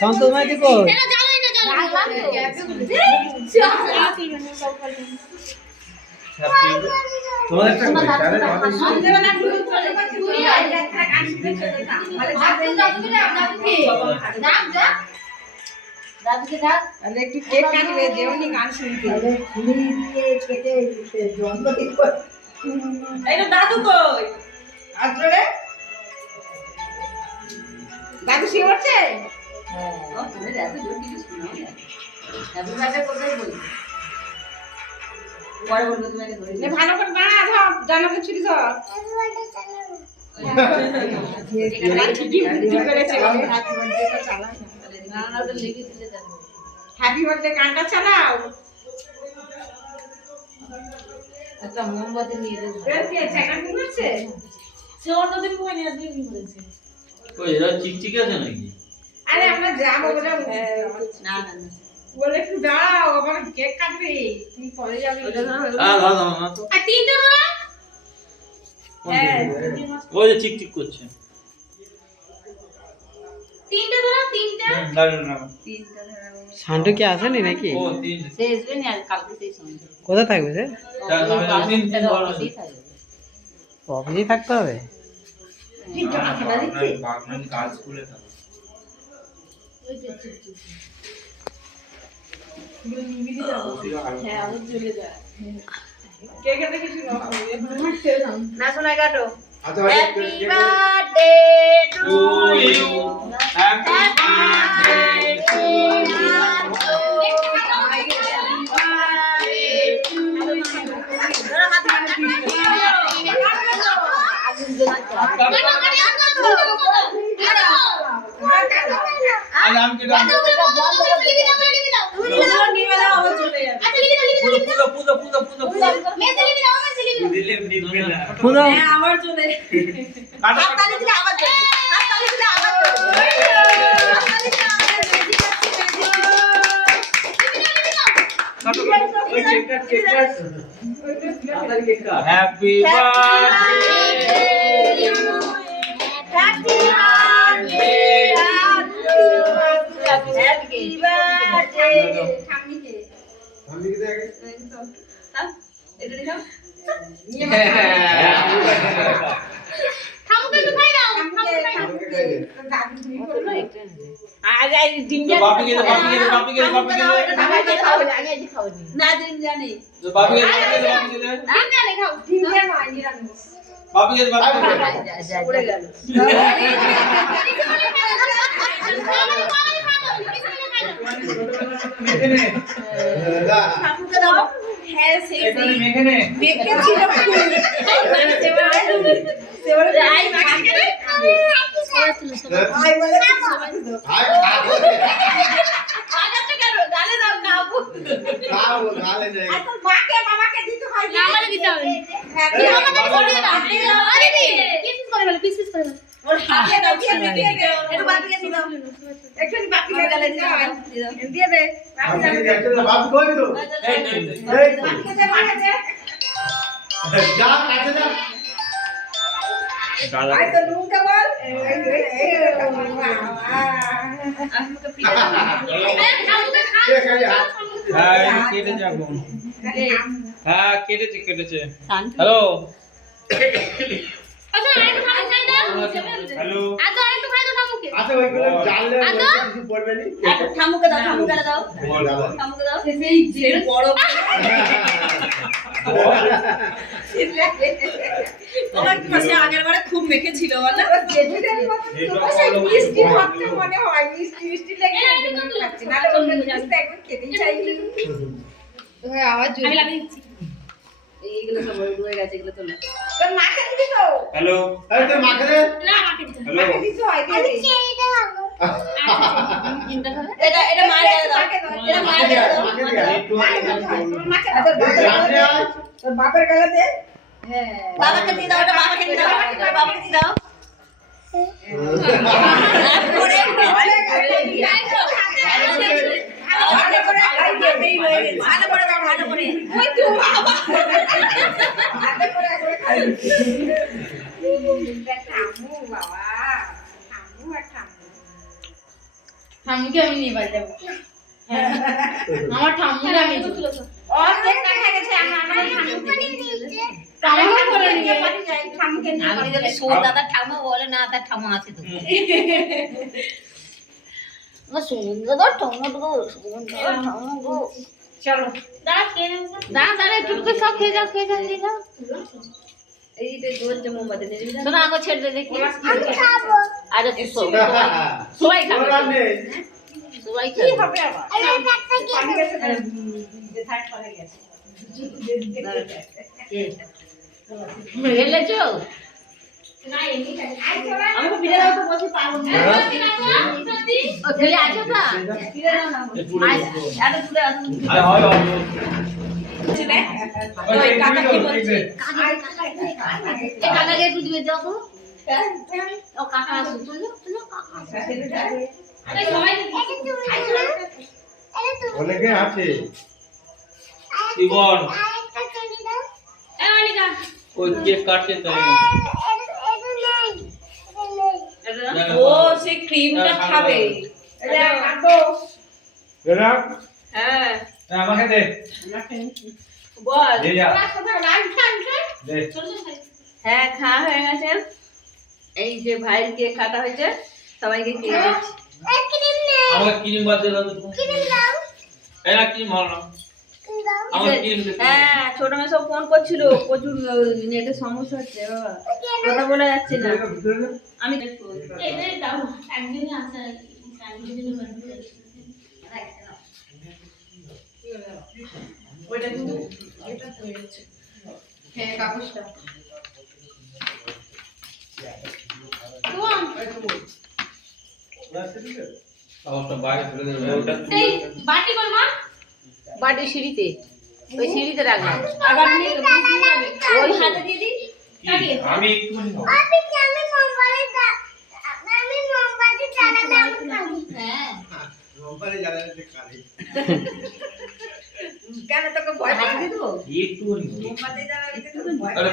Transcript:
সন্তোষ মাইতি কই? একটু কেক কাটবে যেমনি গান শুনতে দাদু কই আসলে দাদু শুয়ে পড়ছে। ভালো করে দাঁড়া ধর জানাতে ছুটি ধর হ্যাপি বার্থডে গানটা চালাও। একটা মোমবাতি নিয়ে দেবো। কে চাইনা ঘুমাচ্ছে? সে অন্যদিন ঘুমায়নি, আজকে ঘুমাচ্ছে। ওই এরা চিকচিক আছে নাকি? আরে আমরা যাবো বলে না না না, বলে একটু দাঁড়াও, আমার কেক কাটবে, তুই পরে যাবি। না তো। আর তিনটে ধরো। ওই যে চিকচিক করছে। তিনটে ধরো, তিনটে। দাঁড়ান না। তিনটে ধরো। শান্টু কি আসেনি নাকি? ও তিন। সে আসবে না, আর কালকে সেই সন্ধ্যা। কোথায় থাকবে সে? তিন অফিসেই থাকবে। অফিসেই থাকতে হবে। বাগনান কাজ করে থাকে। হ্যাঁ, আমি চলে যাই। কে কে দেখেছি না শোনা কাটো। Happy birthday to you, happy birthday to Happy birthday to you. Happy birthday to you. Happy birthday. কেটেছে। Hello hello. আচ্ছা ওইগুলো জানলে কিছু পড়বে নি। ঠামুকে দাও, ঠামুকে দাও, ঠামুকে দাও। সেই যে বড় তোমার কি মাসে আগের বারে খুব মেখেছিল বলো? জেঠুদের মতো তোমার সেই মিষ্টি ভাবতে মনে হয়, মিষ্টি মিষ্টি লেগে যাচ্ছে। না হলে অন্য জিনিসটা একবার খেতেই চাইনি। তোমার আওয়াজ আমি লাগিয়ে দিচ্ছি। এইগুলো সব রয়ে গেছে, এগুলো তো না। তোর মাকে দিবি তো? হ্যালো। আরে তুই মাকে দে। না মাকে দিতে হবে। হ্যালো। মাকে দিতে হয়, দিয়ে দে। চিন্তা করে এটা মায়ের দাও, এটা মায়ের দাও। মাকে দাও। তোর বাপের গালে দে। হ্যাঁ। বাবাকে দিয়ে দাও, এটা বাবাকে দিয়ে দাও, বাবাকে দিয়ে দাও। পরে ভালো করে খাই যেতেই রয়ে গেছে। ভালো করে দাও, ভালো করে। ওই তো বাবা। ভালো করে একবার খাই। ঠাম্মু বাবা। ঠাম্মু আর ঠাম্মু। ঠাম্মুকে আমি নিয়ে বাড়ি যাবো। আমার ঠাম্মুকে আমি নিয়ে যাবো। ও কেক কাটা গেছে আমাদের ঠাম্মুকে নিয়ে দিয়েছে। কেমন করে নিয়ে বাড়ি যাই ঠাম্মুকে নিয়ে আমি বাড়ি যদি যাই। সোর দাদা ঠাম্মা বলে না, তার ঠাম্মা আছে তো। আমার সুন্দর টমেটো, সুন্দর টমেটো। চলো দাঁড়া একটু সব খেয়ে যাও খেয়ে যাও। এই যে জ্বলছে মোমবাতি নিয়ে যাবি। শোনো আগে ছেড়ে দে দেখি। আমি খাবো। আরে সবাই খাবে, সবাই কি খাবে। হবে আবার? পানি গেছে না, যে থাক পড়ে গেছে। খেলেছো? আমাকে ফিরে দাও তো, বলছি পারবো না। ও ছেলে আছে না? ফিরে দাও না। এত দূরে আসুন। আরে হয় হয়। ওই কাকা কি বলছে? এই কাকাকে একটু দিবে দাও তো। ও কাকা আসুন, চলো চলো কাকা। অনেকে আছে জীবন ওই কেক কাটছে তাই ও সে ক্রিমটা খাবে। এটা কাটো। এরা হ্যাঁ আমাকে দে বল। দে যা দে। হ্যাঁ খাওয়া হয়ে গেছে। এই যে ভাইয়ের কেক কাটা হয়েছে, সবাইকে কেক দিচ্ছি। আমাকে ক্রিম বাদ দে দাও তো। এই না ক্রিম ভালো না। আমাকে ক্রিম দে। হ্যাঁ ছোট মেয়ে সব ফোন করছিল, প্রচুর নেটের সমস্যা হচ্ছে বাবা, কথা বলা যাচ্ছে না। আমি ওইটা কিন্তু এটা হয়ে যাচ্ছে। হ্যাঁ কাগজটা কাগজটা বাইরে ফেলে দেবে ওটা। বাড়ি সিঁড়িতে, ওই সিঁড়িতে রাখলাম। আবার নিয়ে ওই হাতে দিয়ে দিই। আমি একটুখানি খাবো। হ্যাঁ রোববারে জ্বালাতে কালি কেন তোকে ভয় পাচ্ছি তো? একটুখানি খাবো। মোমবাতি জ্বালাতে তোকে ভয় আরে